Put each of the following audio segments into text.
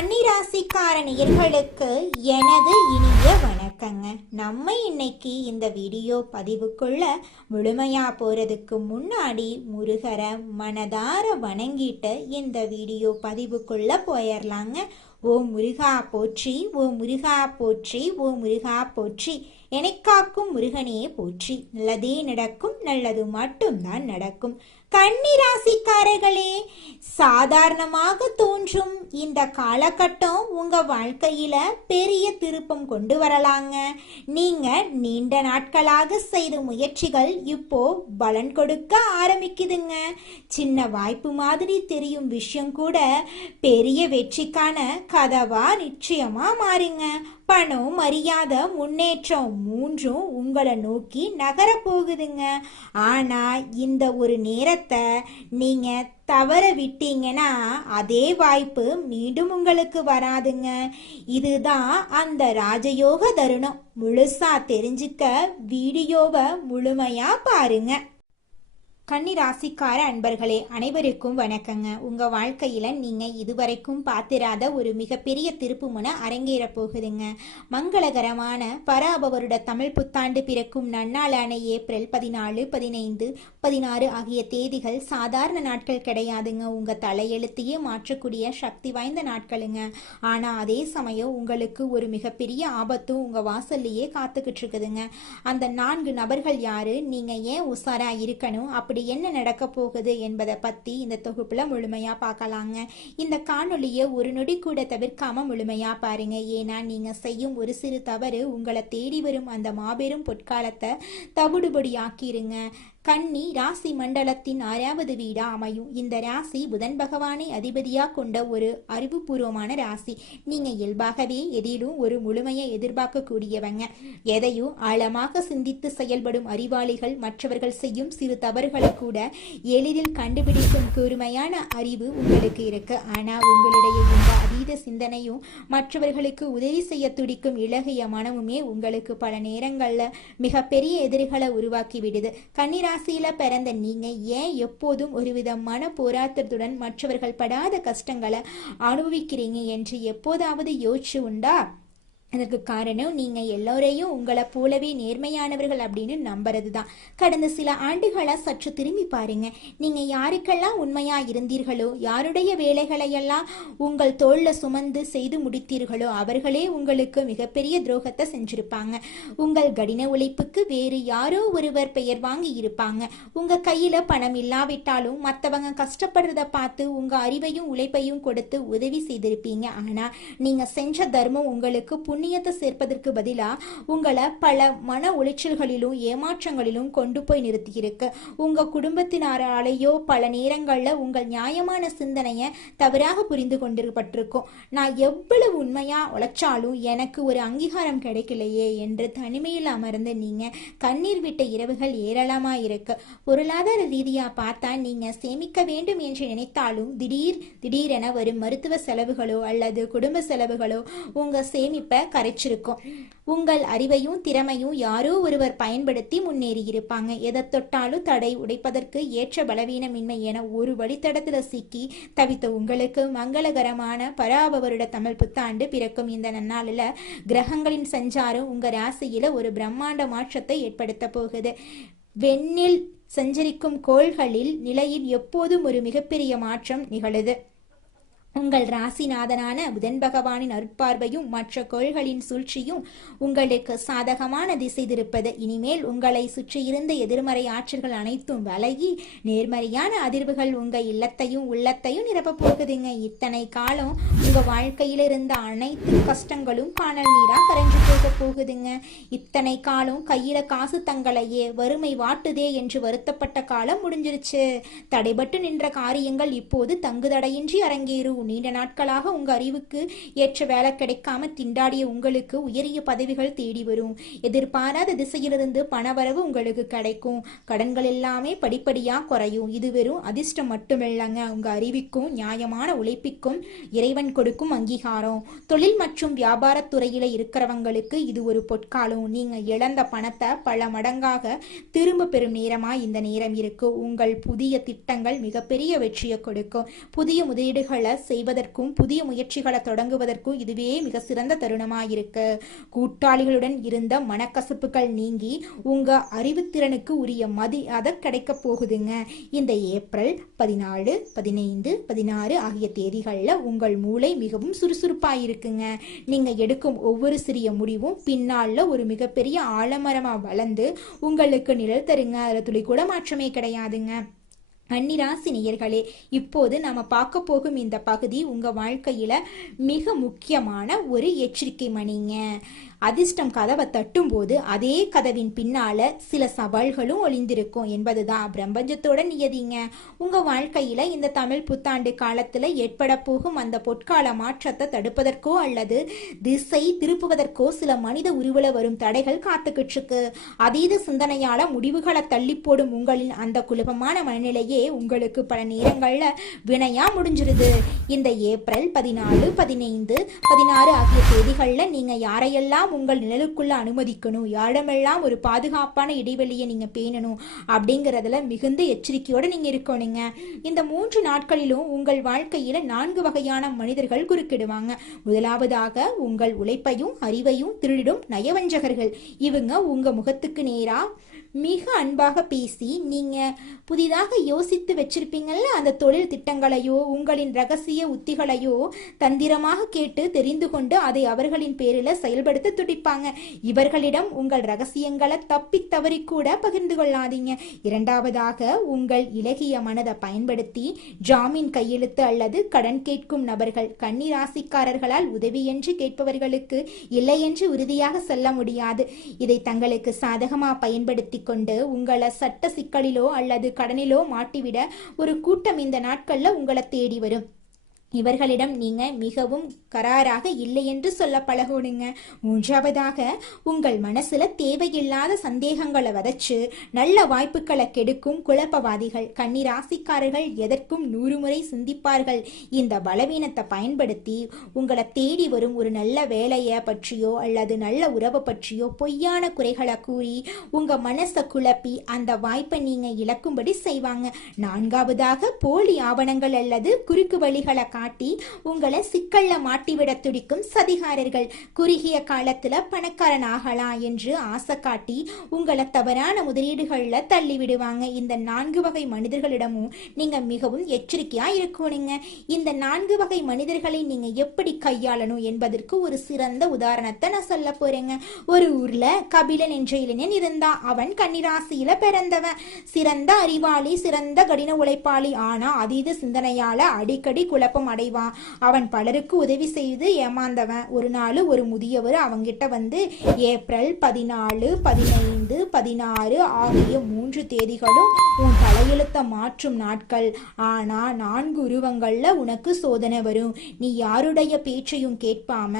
கன்னிராசிக்கார நேயர்களுக்கு எனது இனிய வணக்கங்க. நம்ம இன்னைக்கு இந்த வீடியோ பதிவுக்குள்ள முழுமையா போறதுக்கு முன்னாடி முருகரை மனதார வணங்கிட்டு இந்த வீடியோ பதிவுக்குள்ள போயிடலாங்க. ஓ முருகா போற்றி, ஓ முருகா போற்றி, ஓ முருகா போற்றி, எனக்காக்கும் முருகனே போற்றி. நல்லதே நடக்கும், நல்லது மட்டும்தான் நடக்கும். கன்னிராசிக்காரர்களே, சாதாரணமாக தோன்றும் இந்த காலகட்டம் உங்க வாழ்க்கையில பெரிய திருப்பம் கொண்டு வரலாங்க. நீங்க நீண்ட நாட்களாக செய்த முயற்சிகள் இப்போ பலன் கொடுக்க ஆரம்பிக்குதுங்க. சின்ன வாய்ப்பு மாதிரி தெரியும் விஷயம் கூட பெரிய வெற்றிக்கான கதவா நிச்சயமா மாறுங்க. பணம், மரியாதை, முன்னேற்றம் மூன்றும் உங்களை நோக்கி நகர போகுதுங்க. ஆனா இந்த ஒரு நேரத்தை நீங்க தவற விட்டீங்கன்னா அதே வாய்ப்பு மீண்டும் உங்களுக்கு வராதுங்க. இதுதான் அந்த ராஜயோக தருணம். முழுசா தெரிஞ்சுக்க வீடியோவை முழுமையா பாருங்க. கன்னி ராசிக்கார அன்பர்களே, அனைவருக்கும் வணக்கங்க. உங்க வாழ்க்கையில நீங்க இதுவரைக்கும் பார்த்திராத ஒரு மிகப்பெரிய திருப்பு முனை அரங்கேற போகுதுங்க. மங்களகரமான பராபவருட தமிழ் புத்தாண்டு பிறக்கும் நன்னாளான ஏப்ரல் 14, 15, 16 ஆகிய தேதிகள் சாதாரண நாட்கள் கிடையாதுங்க. உங்க தலையெழுத்தையே மாற்றக்கூடிய சக்தி வாய்ந்த நாட்களுங்க. ஆனா அதே சமயம் உங்களுக்கு ஒரு மிகப்பெரிய ஆபத்தும் உங்க வாசல்லையே காத்துக்கிட்டு இருக்குதுங்க. அந்த 4 நபர்கள் யாரு, நீங்க ஏன் உஷாரா இருக்கணும், அப்படி என்ன நடக்க போகுது என்பதை பத்தி இந்த தொகுப்புல முழுமையா பார்க்கலாங்க. இந்த காணொலியை ஒரு நொடி கூட தவிர்க்காம முழுமையா பாருங்க. ஏன்னா நீங்க செய்யும் ஒரு சிறு தவறு உங்களை தேடி வரும் அந்த மாபெரும் பொற்காலத்தை தவிடுபடி ஆக்கிருங்க. கன்னி ராசி மண்டலத்தின் 6வது வீடா அமையும். இந்த ராசி புதன் பகவானை அதிபதியா கொண்ட ஒரு அறிவுபூர்வமான ராசி. நீங்க இயல்பாகவே எதிலும் ஒரு முழுமையை எதிர்பார்க்கக்கூடியவங்க. எதையும் ஆழமாக சிந்தித்து செயல்படும் அறிவாளிகள். மற்றவர்கள் செய்யும் சிறு தவறுகளை கூட எளிதில் கண்டுபிடிக்கும் கூர்மையான அறிவு உங்களுக்கு இருக்கு. ஆனா உங்களுடைய இந்த அதீத சிந்தனையும் மற்றவர்களுக்கு உதவி செய்ய துடிக்கும் இலகிய மனமுமே உங்களுக்கு பல நேரங்கள்ல மிகப்பெரிய எதிரிகளை உருவாக்கி விடுது. கன்னிராசியில பிறந்த நீங்க ஏன் எப்போதும் ஒருவித மன போராட்டத்துடன் மற்றவர்கள் படாத கஷ்டங்களை அனுபவிக்கிறீங்க என்று எப்போதாவது யோசிச்சு உண்டா? அதற்கு காரணம் நீங்க எல்லோரையும் உங்களை போலவே நேர்மையானவர்கள் அப்படின்னு நம்புறது தான். கடந்த சில ஆண்டுகளா சற்று திரும்பி பாருங்க. நீங்க யாருக்கெல்லாம் உண்மையா இருந்தீர்களோ, யாருடைய வேலைகளையெல்லாம் உங்கள் தோல்ல சுமந்து செய்து முடித்தீர்களோ அவர்களே உங்களுக்கு மிகப்பெரிய துரோகத்தை செஞ்சிருப்பாங்க. உங்கள் கடின உழைப்புக்கு வேறு யாரோ ஒருவர் பெயர் வாங்கி இருப்பாங்க. உங்க கையில பணம் இல்லாவிட்டாலும் மற்றவங்க கஷ்டப்படுறத பார்த்து உங்க அறிவையும் உழைப்பையும் கொடுத்து உதவி செய்திருப்பீங்க. ஆனா நீங்க செஞ்ச தர்மம் உங்களுக்கு புண்ணியத்தை சேர்ப்பதற்கு பதிலா உங்களை பல மன உளைச்சல்களிலும் ஏமாற்றங்களிலும் கொண்டு போய் நிறுத்தியிருக்கு. உங்க குடும்பத்தினராலேயோ பல நேரங்கள்ல உங்கள் நியாயமான சிந்தனையை தவறாக புரிந்து கொண்டிருப்பட்டிருக்கும். நான் எவ்வளவு உண்மையா உழைச்சாலும் எனக்கு ஒரு அங்கீகாரம் கிடைக்கலையே என்று தனிமையில் அமர்ந்து நீங்க கண்ணீர் விட்ட இரவுகள் ஏராளமா இருக்கு. பொருளாதார ரீதியா பார்த்தா நீங்க சேமிக்க வேண்டும் என்று நினைத்தாலும் திடீரென வரும் மருத்துவ செலவுகளோ அல்லது குடும்ப செலவுகளோ உங்க சேமிப்பை கரைச்சிருக்கும். உங்கள் அறிவையும் திறமையும் யாரோ ஒருவர் பயன்படுத்தி முன்னேறி இருப்பாங்க. எதை தொட்டாலும் தடை உடைப்பதற்கு ஏற்ற பலவீனமின்மை என ஒரு வழித்தடத்துல சிக்கி தவித்த உங்களுக்கு மங்களகரமான பராபவருட தமிழ் புத்தாண்டு பிறக்கும் இந்த நன்னாளில் கிரகங்களின் சஞ்சாரம் உங்க ராசியில ஒரு பிரம்மாண்ட மாற்றத்தை ஏற்படுத்த போகுது. வெண்ணில் சஞ்சரிக்கும் கோள்களில் நிலையில் எப்போதும் ஒரு மிகப்பெரிய மாற்றம் நிகழுது. உங்கள் ராசிநாதனான புதன் பகவானின் அருட்பார்வையும் மற்ற கோள்களின் சூழ்ச்சியும் உங்களுக்கு சாதகமான திசை திருப்பது. இனிமேல் உங்களை சுற்றியிருந்த எதிர்மறை ஆற்றல்கள் அனைத்தும் விலகி நேர்மறையான அதிர்வுகள் உங்க இல்லத்தையும் உள்ளத்தையும் நிரப்ப போகுதுங்க. இத்தனை காலம் உங்க வாழ்க்கையில இருந்த அனைத்து கஷ்டங்களும் காணல் நீரா கரைஞ்சு போக போகுதுங்க. இத்தனை காலம் கையில காசு தங்களையே வறுமை வாட்டுதே என்று வருத்தப்பட்ட காலம் முடிஞ்சிருச்சு. தடைபட்டு நின்ற காரியங்கள் இப்போது தங்குதடையின்றி அரங்கேறும். நீண்ட நாட்களாக உங்க அறிவுக்கு ஏற்ற வேலை கிடைக்காம திண்டாடிய உங்களுக்கு உயரிய பதவிகள் தேடி வரும். எதிர்பாராத திசையிலிருந்து பணவரவு உங்களுக்கு கிடைக்கும். கடன்கள் எல்லாமே படிப்படியா குறையும். இது வெறும் அதிர்ஷ்டம் மட்டுமில்லைங்க, உங்க அறிவுக்கும் நியாயமான உழைப்பிற்கும் இறைவன் கொடுக்கும் அங்கீகாரம். தொழில் மற்றும் வியாபாரத்துறையில இருக்கிறவங்களுக்கு இது ஒரு பொற்காலம். நீங்க இழந்த பணத்தை பல மடங்காக திரும்ப பெறும் நேரமா இந்த நேரம் இருக்கு. உங்கள் புதிய திட்டங்கள் மிகப்பெரிய வெற்றியை கொடுக்கும். புதிய முதலீடுகளை செய்வதற்கும் புதிய முயற்சிகளை தொடங்குவதற்கும் இதுவே மிக சிறந்த தருணமாயிருக்கு. கூட்டாளிகளுடன் இருந்த மனக்கசப்புகள் நீங்கி உங்க அறிவுத்திறனுக்கு உரிய மதியாத கிடைக்க போகுதுங்க. இந்த ஏப்ரல் 14, 15, 16 ஆகிய தேதிகளில் உங்கள் மூளை மிகவும் சுறுசுறுப்பாயிருக்குங்க. நீங்க எடுக்கும் ஒவ்வொரு சிறிய முடிவும் பின்னால ஒரு மிகப்பெரிய ஆலமரமா வளர்ந்து உங்களுக்கு நிழல் தருங்க. அதுல துளி கூட மாற்றமே கிடையாதுங்க. கன்னிராசி நேயர்களே, இப்போது நம்ம பார்க்க போகும் இந்த பகுதி உங்க வாழ்க்கையில மிக முக்கியமான ஒரு எச்சரிக்கை மணிங்க. அதிர்ஷ்டம் கதவை தட்டும் போது அதே கதவின் பின்னால சில சவால்களும் ஒளிந்திருக்கும் என்பதுதான் பிரபஞ்சத்தோட நியதிங்க. உங்க வாழ்க்கையில இந்த தமிழ் புத்தாண்டு காலத்துல ஏற்பட போகும் அந்த பொற்கால மாற்றத்தை தடுப்பதற்கோ அல்லது திசை திருப்புவதற்கோ சில மனித உருவல வரும் தடைகள் காத்துக்கிட்டு இருக்கு. அதீத சிந்தனையால முடிவுகளை தள்ளி போடும் உங்களின் அந்த குழப்பமான மனநிலையே உங்களுக்கு பல நேரங்கள்ல வினையா முடிஞ்சிருது. இந்த ஏப்ரல் 14, 15, 16 ஆகிய தேதிகள்ல நீங்க யாரையெல்லாம் உங்கள் நிழலுக்குள்ள அனுமதிக்கணும், யாரிடமெல்லாம் ஒரு பாதுகாப்பான இடைவெளியை நீங்க பேணணும் அப்படிங்கறதுல மிகுந்த எச்சரிக்கையோட நீங்க இருக்கணுங்க. இந்த 3 நாட்களிலும் உங்கள் வாழ்க்கையில 4 வகையான மனிதர்கள் குறுக்கிடுவாங்க. முதலாவதாக உங்கள் உழைப்பையும் அறிவையும் திருடிடும் நயவஞ்சகர்கள். இவங்க உங்க முகத்துக்கு நேரா மிக அன்பாக பேசி நீங்க புதிதாக யோசித்து வச்சிருப்பீங்கல்ல அந்த தொழில் திட்டங்களையோ உங்களின் ரகசிய உத்திகளையோ தந்திரமாக கேட்டு தெரிந்து கொண்டு அதை அவர்களின் பேரில் செயல்படுத்த துடிப்பாங்க. இவர்களிடம் உங்கள் ரகசியங்களை தப்பி தவறி கூட பகிர்ந்து கொள்ளாதீங்க. இரண்டாவதாக உங்கள் இலகிய மனதை பயன்படுத்தி ஜாமீன் கையெழுத்து அல்லது கடன் கேட்கும் நபர்கள். கன்னி ராசிக்காரர்களால் உதவியென்று கேட்பவர்களுக்கு இல்லை என்று உறுதியாக சொல்ல முடியாது. இதை தங்களுக்கு சாதகமாக பயன்படுத்தி கொண்டு உங்களை சட்ட சிக்கலிலோ அல்லது கடனிலோ மாட்டிவிட ஒரு கூட்டம் இந்த நாட்கள்ல உங்களை தேடி வரும். இவர்களிடம் நீங்க மிகவும் கராராக இல்லை என்று சொல்ல பழகணுங்க. மூன்றாவதாக உங்கள் மனசுல தேவையில்லாத சந்தேகங்களை வதச்சு நல்ல வாய்ப்புகளை கெடுக்கும் குழப்பவாதிகள். கன்னி ராசிக்காரர்கள் எதற்கும் 100 முறை சிந்திப்பார்கள். இந்த பலவீனத்தை பயன்படுத்தி உங்களை தேடி வரும் ஒரு நல்ல வேலையை பற்றியோ அல்லது நல்ல உறவை பற்றியோ பொய்யான குறைகளை கூறி உங்க மனசை குழப்பி அந்த வாய்ப்பை நீங்க இழக்கும்படி செய்வாங்க. நான்காவதாக போலி ஆவணங்கள் அல்லது குறுக்கு வழிகளை காட்டி உங்களை சிக்கல்ல மாட்டிவிட துடிக்கும் சதிகாரர்கள். குறுகிய காலத்துல பணக்காரன் ஆகலாம் என்று ஆசை காட்டி உங்களை தவறான முதலீடுகள்ல தள்ளி விடுவாங்க. இந்த 4 வகை மனிதர்களிடமும் நீங்க மிகவும் எச்சரிக்கையா இருக்கணுங்க. இந்த 4 வகை மனிதர்களை நீங்க எப்படி கையாளணும் என்பதற்கு ஒரு சிறந்த உதாரணத்தை நான் சொல்ல போறேங்க. ஒரு ஊர்ல கபிலன் என்ற இளைஞன் இருந்தா. அவன் கன்னிராசியில பிறந்தவன். சிறந்த அறிவாளி, சிறந்த கடின உழைப்பாளி. ஆனா அதீத சிந்தனையால அடிக்கடி குழப்பம் அடைவான். அவன் பலருக்கு உதவி செய்து ஏமாந்தவன். ஒரு நாள் ஒரு முதியவர் அவங்கிட்ட வந்து ஏப்ரல் 14, 15, 16 ஆகிய 3 தேதிகளும் உன் தலையெழுத்த மாற்றும் நாட்கள். ஆனா 4 உருவங்கள்ல உனக்கு சோதனை வரும். நீ யாருடைய பேச்சையும் கேட்பாம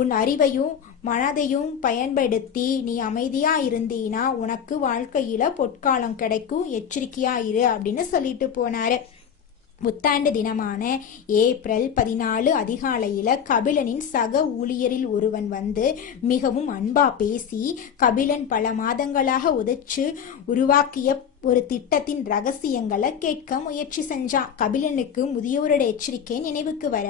உன் அறிவையும் மனதையும் பயன்படுத்தி நீ அமைதியா இருந்தீனா உனக்கு வாழ்க்கையில பொற்காலம் கிடைக்கும். எச்சரிக்கையா இரு அப்படின்னு சொல்லிட்டு போனாரு. புத்தாண்டு தினமான ஏப்ரல் 14 அதிகாலையில் கபிலனின் சக ஊழியரில் ஒருவன் வந்து மிகவும் அன்பா பேசி கபிலன் பல மாதங்களாக உதைச்சு உருவாக்கிய ஒரு திட்டத்தின் ரகசியங்களை கேட்க முயற்சி செஞ்சான். கபிலனுக்கு முதியோரோட எச்சரிக்கை நினைவுக்கு வர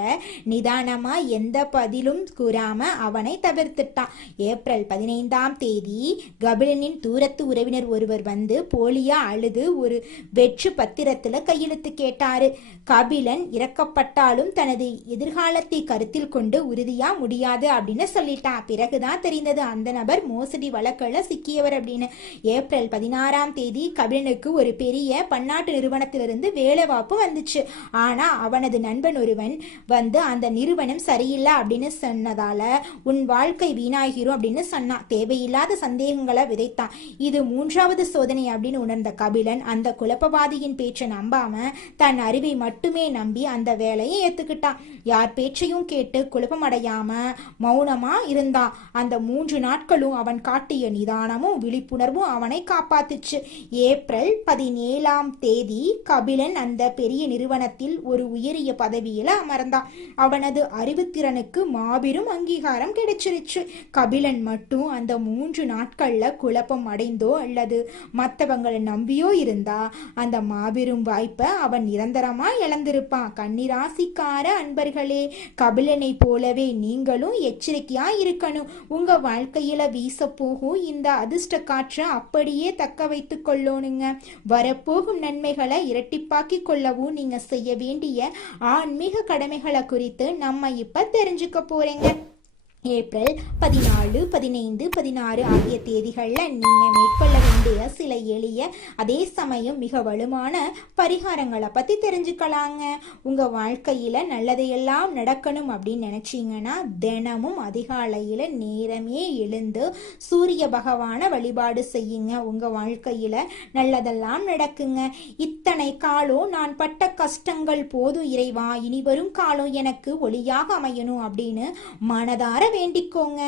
நிதானமா எந்த பதிலும் கூறாம அவனை தவிர்த்துட்டான். ஏப்ரல் 15ஆம் தேதி கபிலனின் தூரத்து உறவினர் ஒருவர் வந்து போலியா அழுது ஒரு வெற்று பத்திரத்துல கையெழுத்து கேட்டாரு. கபிலன் இறக்கப்பட்டாலும் தனது எதிர்காலத்தை கருத்தில் கொண்டு உறுதியா முடியாது அப்படின்னு சொல்லிட்டான். பிறகுதான் தெரிந்தது அந்த நபர் மோசடி வழக்குல சிக்கியவர் அப்படின்னு. ஏப்ரல் 16ஆம் தேதி கபிலனுக்கு ஒரு பெரிய பன்னாட்டு நிறுவனத்திலிருந்து வேலை வாய்ப்பு வந்துச்சு. ஆனா அவனது நண்பன் ஒருவன் வந்து அந்த நிறுவனம் சரியில்லை அப்படின்னு சொன்னதால உன் வாழ்க்கை வீணாகிரும் அப்படின்னு சொன்னான். தேவையில்லாத சந்தேகங்களை விதைத்தான். இது 3வது சோதனை அப்படின்னு உணர்ந்த கபிலன் அந்த குழப்பவாதியின் பேச்சை நம்பாம தன் அறிவை மட்டுமே நம்பி அந்த வேலையை ஏத்துக்கிட்டான். யார் பேச்சையும் கேட்டு குழப்பம் அடையாம மௌனமா இருந்தான். அந்த 3 நாட்களும் அவன் காட்டிய நிதானமும் விழிப்புணர்வும் அவனை காப்பாத்துச்சு. ஏப்ரல் ஏப்ரல் 17ஆம் தேதி கபிலன் அந்த பெரிய நிறுவனத்தில் ஒரு உயரிய பதவியில அமர்ந்தான். அவனது அறிவுத்திறனுக்கு மாபெரும் அங்கீகாரம் கிடைச்சிருச்சு. கபிலன் மட்டும் அந்த 3 நாட்கள்ல குழப்பம் அடைந்தோ அல்லது மற்றவங்களை நம்பியோ இருந்தா அந்த மாபெரும் வாய்ப்பை அவன் நிரந்தரமா இழந்திருப்பான். கன்னிராசிக்கார அன்பர்களே, கபிலனை போலவே நீங்களும் எச்சரிக்கையா இருக்கணும். உங்க வாழ்க்கையில வீச போகும் இந்த அதிர்ஷ்ட காற்றை அப்படியே தக்க வைத்துக் கொள்ளணுங்க. வரப்போகும் நன்மைகளை இரட்டிப்பாக்கி கொள்ளவும் நீங்க செய்ய வேண்டிய ஆன்மீக கடமைகளை குறித்து நம்ம இப்ப தெரிஞ்சுக்க போறேங்க. ஏப்ரல் 14, 15, 16 ஆகிய தேதிகளில் நீங்கள் மேற்கொள்ள வேண்டிய சில எளிய அதே சமயம் மிக வலுவான பரிகாரங்களை பற்றி தெரிஞ்சுக்கலாங்க. உங்கள் வாழ்க்கையில் நல்லதையெல்லாம் நடக்கணும் அப்படின்னு நினச்சிங்கன்னா தினமும் அதிகாலையில் நேரமே எழுந்து சூரிய பகவானை வழிபாடு செய்யுங்க. உங்கள் வாழ்க்கையில் நல்லதெல்லாம் நடக்குங்க. இத்தனை காலம் நான் பட்ட கஷ்டங்கள் போதும் இறைவா, இனி வரும் காலம் எனக்கு ஒளியாக அமையணும் அப்படின்னு மனதார வேண்டிக்கோங்க.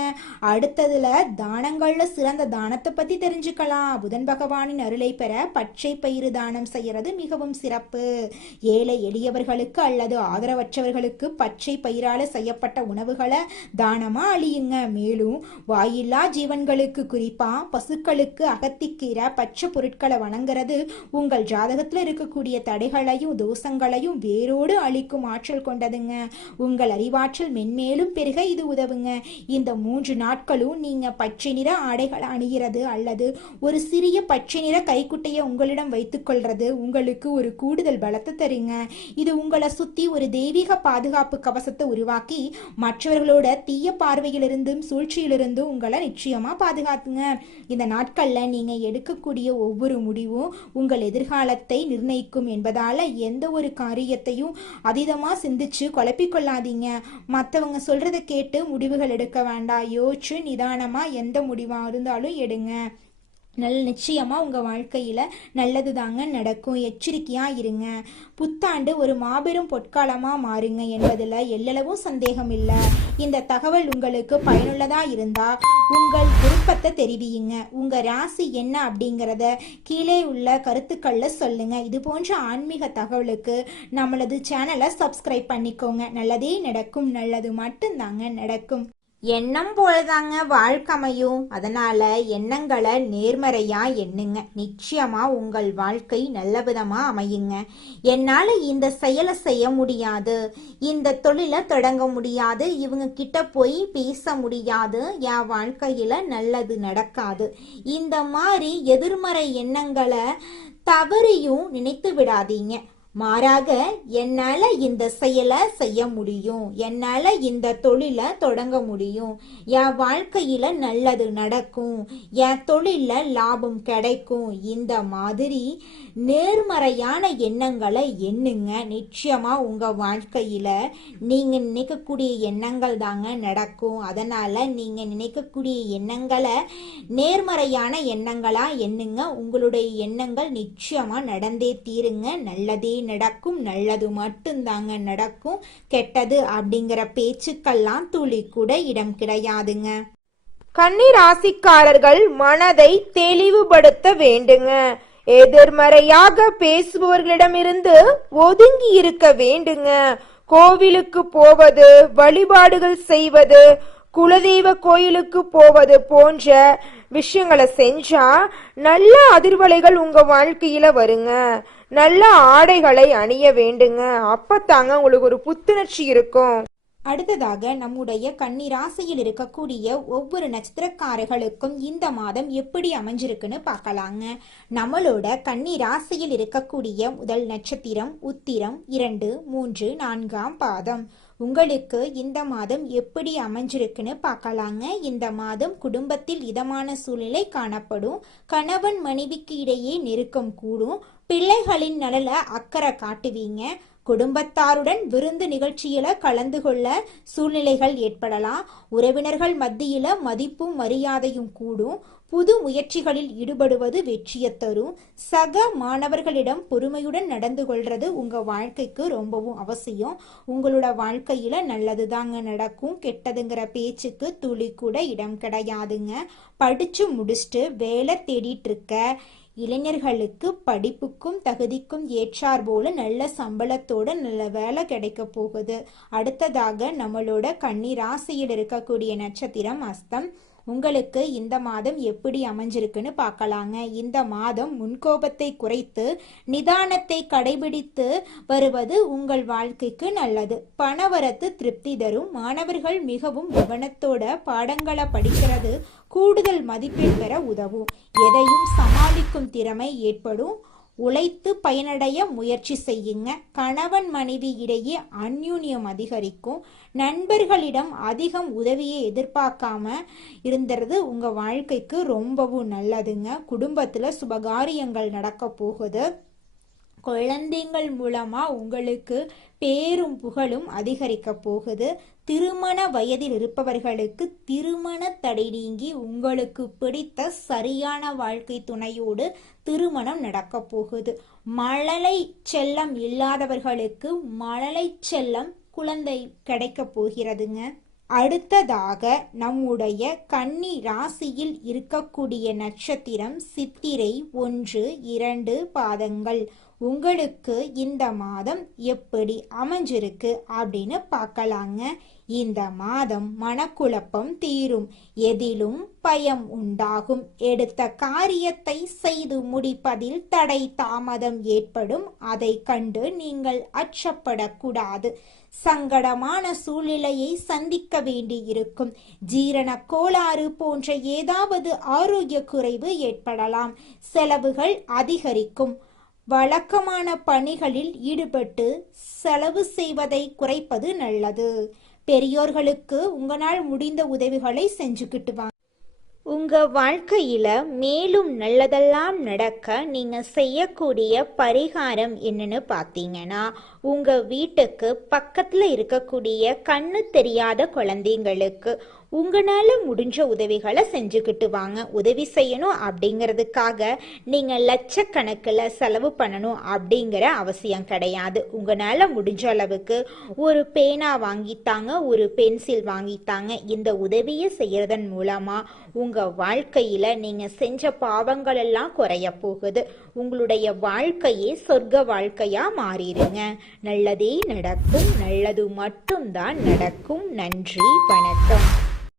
அடுத்ததுல தானங்கள்ல சிறந்த தானத்தை பத்தி தெரிஞ்சுக்கலாம். புதன் பகவானின் அருளை பெற பச்சை பயிறு தானம் செய்யறது மிகவும் சிறப்பு. ஏழை எளியவர்களுக்கு அல்லது ஆதரவற்றவர்களுக்கு பச்சை பயிரால செய்யப்பட்ட உணவுகளை தானமா அழியுங்க. மேலும் வாயில்லா ஜீவன்களுக்கு, குறிப்பா பசுக்களுக்கு அகத்திக்கீரை பச்சை பொருட்களை வணங்குறது உங்கள் ஜாதகத்துல இருக்கக்கூடிய தடைகளையும் தோஷங்களையும் வேரோடு அழிக்கும் ஆற்றல் கொண்டதுங்க. உங்கள் அறிவாற்றல் மென்மேலும் பெருக இது உதவுங்க. இந்த 3 நாட்களும் நீங்க பச்சை நிற ஆடைகளை அணிகிறது அல்லது ஒரு சிறிய பச்சை நிற கைக்குட்டையை உங்களிடம் வைத்துக் கொள்றது உங்களுக்கு ஒரு கூடுதல் பலத்தை தருங்க. இது உங்களை சுத்தி ஒரு தெய்வீக பாதுகாப்பு கவசத்தை உருவாக்கி மற்றவர்களோட தீய பார்வையிலிருந்தும் சூழ்ச்சியிலிருந்தும் உங்களை நிச்சயமா பாதுகாத்துங்க. இந்த நாட்கள்ல நீங்க எடுக்கக்கூடிய ஒவ்வொரு முடிவும் உங்கள் எதிர்காலத்தை நிர்ணயிக்கும் என்பதால எந்த ஒரு காரியத்தையும் அதீதமா சிந்திச்சு குழப்பிக்கொள்ளாதீங்க. மற்றவங்க சொல்றதை கேட்டு முடிவுகள் எடுக்க வேண்டாம். யோசிச்சு நிதானமா எந்த முடிவா இருந்தாலும் எடுங்க. நிச்சயமா உங்க வாழ்க்கையில நல்லது தாங்க நடக்கும். எச்சரிக்கையா இருங்க. புத்தாண்டு ஒரு மாபெரும் பொற்காலமா மாறுங்க என்பதுல எல்லளவும் சந்தேகம் இல்லை. இந்த தகவல் உங்களுக்கு பயனுள்ளதா இருந்தா உங்கள் விருப்பத்தை தெரிவியுங்க. உங்க ராசி என்ன அப்படிங்கிறத கீழே உள்ள கருத்துக்கள்ல சொல்லுங்க. இது போன்ற ஆன்மீக தகவலுக்கு நம்மளது சேனலை சப்ஸ்கிரைப் பண்ணிக்கோங்க. நல்லதே நடக்கும். நல்லது மட்டும்தாங்க நடக்கும். எண்ணம் போலதாங்க வாழ்க்கையும். அதனால எண்ணங்களை நேர்மறையா எண்ணுங்க. நிச்சயமா உங்கள் வாழ்க்கை நல்ல விதமா அமையுங்க. என்னால இந்த செயலை செய்ய முடியாது, இந்த தொழிலை தொடங்க முடியாது, இவங்க கிட்ட போய் பேச முடியாது, என் வாழ்க்கையில நல்லது நடக்காது, இந்த மாதிரி எதிர்மறை எண்ணங்களை தவறியும் நினைத்து விடாதீங்க. மாறாக என்னால இந்த செயலை செய்ய முடியும், என்னால இந்த தொழிலை தொடங்க முடியும், என் வாழ்க்கையில நல்லது நடக்கும், என் தொழில லாபம் கிடைக்கும், இந்த மாதிரி நேர்மறையான எண்ணங்களை எண்ணுங்க. நிச்சயமா உங்க வாழ்க்கையில நீங்க நினைக்கக்கூடிய எண்ணங்கள் தாங்க நடக்கும். அதனால நீங்க நினைக்கக்கூடிய எண்ணங்களை நேர்மறையான எண்ணங்களா எண்ணுங்க. உங்களுடைய எண்ணங்கள் நிச்சயமா நடந்தே தீருங்க. நல்லதே நடக்கும். நல்லது மட்டும்தாங்க நடக்கும். கெட்டது அப்படிங்கிற பேச்சுக்கெல்லாம் துளி கூட இடம் கிடையாதுங்க. கன்னி ராசிக்காரர்கள் மனதை தெளிவுபடுத்த வேண்டுங்க. எதிர்மறையாக பேசுபவர்களிடமிருந்து ஒதுங்கி இருக்க வேண்டுங்க. கோவிலுக்கு போவது, வழிபாடுகள் செய்வது, குலதெய்வ கோயிலுக்கு போவது போன்ற விஷயங்களை செஞ்சா நல்ல அதிர்வலைகள் உங்க வாழ்க்கையில வருங்க. நல்ல ஆடைகளை அணிய வேண்டுங்க. அப்பத்தாங்க உங்களுக்கு ஒரு புத்துணர்ச்சி இருக்கும். அடுத்ததாக நம்முடைய கன்னி ராசியில் இருக்கக்கூடிய ஒவ்வொரு நட்சத்திரக்காரர்களுக்கும் இந்த மாதம் எப்படி அமைஞ்சிருக்குன்னு பார்க்கலாங்க. நம்மளோட கன்னி ராசியில் இருக்கக்கூடிய முதல் நட்சத்திரம் உத்திரம், 2, 3, 4ஆம் பாதம். உங்களுக்கு இந்த மாதம் எப்படி அமைஞ்சிருக்குன்னு பார்க்கலாங்க. இந்த மாதம் குடும்பத்தில் இதமான சூழ்நிலை காணப்படும். கணவன் மனைவிக்கு இடையே நெருக்கம் கூடும். பிள்ளைகளின் நலல அக்கறை காட்டுவீங்க. குடும்பத்தாருடன் விருந்து நிகழ்ச்சியில கலந்து கொள்ள சூழ்நிலைகள் ஏற்படலாம். உறவினர்கள் மத்தியில மதிப்பும் மரியாதையும் கூடும். புது முயற்சிகளில் ஈடுபடுவது வெற்றியை தரும். சக மாணவர்களிடம் பொறுமையுடன் நடந்து கொள்றது உங்க வாழ்க்கைக்கு ரொம்பவும் அவசியம். உங்களோட வாழ்க்கையில நல்லது தாங்க நடக்கும். கெட்டதுங்கிற பேச்சுக்கு துளி கூட இடம் கிடையாதுங்க. படிச்சு முடிச்சுட்டு வேலை தேடிட்டு இருக்க இளைஞர்களுக்கு படிப்புக்கும் தகுதிக்கும் ஏற்றார் போல நல்ல சம்பளத்தோட நல்ல வேலை கிடைக்க போகுது. அடுத்ததாக நம்மளோட கன்னி ராசியில் இருக்கக்கூடிய நட்சத்திரம் அஸ்தம். உங்களுக்கு இந்த மாதம் எப்படி அமைஞ்சிருக்குன்னு பார்க்கலாங்க. இந்த மாதம் முன்கோபத்தை குறைத்து நிதானத்தை கடைபிடித்து வருவது உங்கள் வாழ்க்கைக்கு நல்லது. பணவரத்து திருப்தி தரும். மாணவர்கள் மிகவும் கவனத்தோட பாடங்களை படிக்கிறது கூடுதல் மதிப்பெண் பெற உதவும். எதையும் சமாளிக்கும் திறமை ஏற்படும். உழைத்து பயனடைய முயற்சி செய்யுங்க. கணவன் மனைவி இடையே அந்யூன்யம் அதிகரிக்கும். நண்பர்களிடம் அதிகம் உதவியை எதிர்பார்க்காம இருந்துறது உங்க வாழ்க்கைக்கு ரொம்பவும் நல்லதுங்க. குடும்பத்துல சுபகாரியங்கள் நடக்க போகுது. குழந்தைகள் மூலமா உங்களுக்கு பேரும் புகழும் அதிகரிக்க போகுது. திருமண வயதில் இருப்பவர்களுக்கு திருமண தடை நீங்கி உங்களுக்கு பிடித்த சரியான வாழ்க்கை துணையோடு திருமணம் நடக்க போகுது. மழலை செல்லம் இல்லாதவர்களுக்கு மழலை செல்லம் குழந்தை கிடைக்க போகிறதுங்க. அடுத்ததாக நம்முடைய கன்னி ராசியில் இருக்கக்கூடிய நட்சத்திரம் சித்திரை 1, 2 பாதங்கள். உங்களுக்கு இந்த மாதம் எப்படி அமைஞ்சிருக்கு அப்படின்னு பார்க்கலாங்க. இந்த மாதம் மனக்குழப்பம் தீரும். எதிலும் பயம் உண்டாகும். எடுத்த காரியத்தை செய்து முடிப்பதில் தடை தாமதம் ஏற்படும். அதை கண்டு நீங்கள் அச்சப்படக்கூடாது. சங்கடமான சூழ்நிலையை சந்திக்க வேண்டியிருக்கும். ஜீரண கோளாறு போன்ற ஏதாவது ஆரோக்கிய குறைவு ஏற்படலாம். செலவுகள் அதிகரிக்கும். வழக்கமான பணிகளில் ஈடுபட்டு செலவு செய்வதை குறைப்பது நல்லது. பெரியோர்களுக்கு உங்களால் முடிந்த உதவிகளை செஞ்சுக்கிட்டு வாங்க. உங்க வாழ்க்கையில மேலும் நல்லதெல்லாம் நடக்க நீங்க செய்யக்கூடிய பரிகாரம் என்னன்னு பார்த்தீங்கன்னா, உங்க வீட்டுக்கு பக்கத்துல இருக்கக்கூடிய கண்ணு தெரியாத குழந்தைங்களுக்கு உங்களால முடிஞ்ச உதவிகளை செஞ்சுக்கிட்டு வாங்க. உதவி செய்யணும் அப்படிங்கிறதுக்காக நீங்க லட்சக்கணக்கில் செலவு பண்ணணும் அப்படிங்கிற அவசியம் கிடையாது. உங்களால முடிஞ்ச அளவுக்கு ஒரு பேனா வாங்கித்தாங்க, ஒரு பென்சில் வாங்கித்தாங்க. இந்த உதவியை செய்யறதன் மூலமா உங்க வாழ்க்கையில நீங்க செஞ்ச பாவங்கள் எல்லாம் குறைய போகுது. உங்களுடைய வாழ்க்கையே சொர்க்க வாழ்க்கையா மாறிடுங்க. நல்லதே நடக்கும். நல்லது மட்டும்தான் நடக்கும். நன்றி, வணக்கம்.